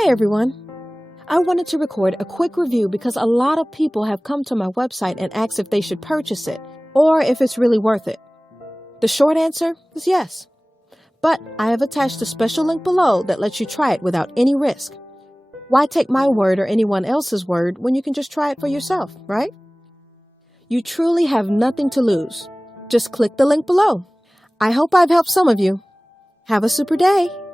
Hey everyone! I wanted to record a quick review because a lot of people have come to my website and asked if they should purchase it or if it's really worth it. The short answer is yes. But I have attached a special link below that lets you try it without any risk. Why take my word or anyone else's word when you can just try it for yourself, right? You truly have nothing to lose. Just click the link below. I hope I've helped some of you. Have a super day!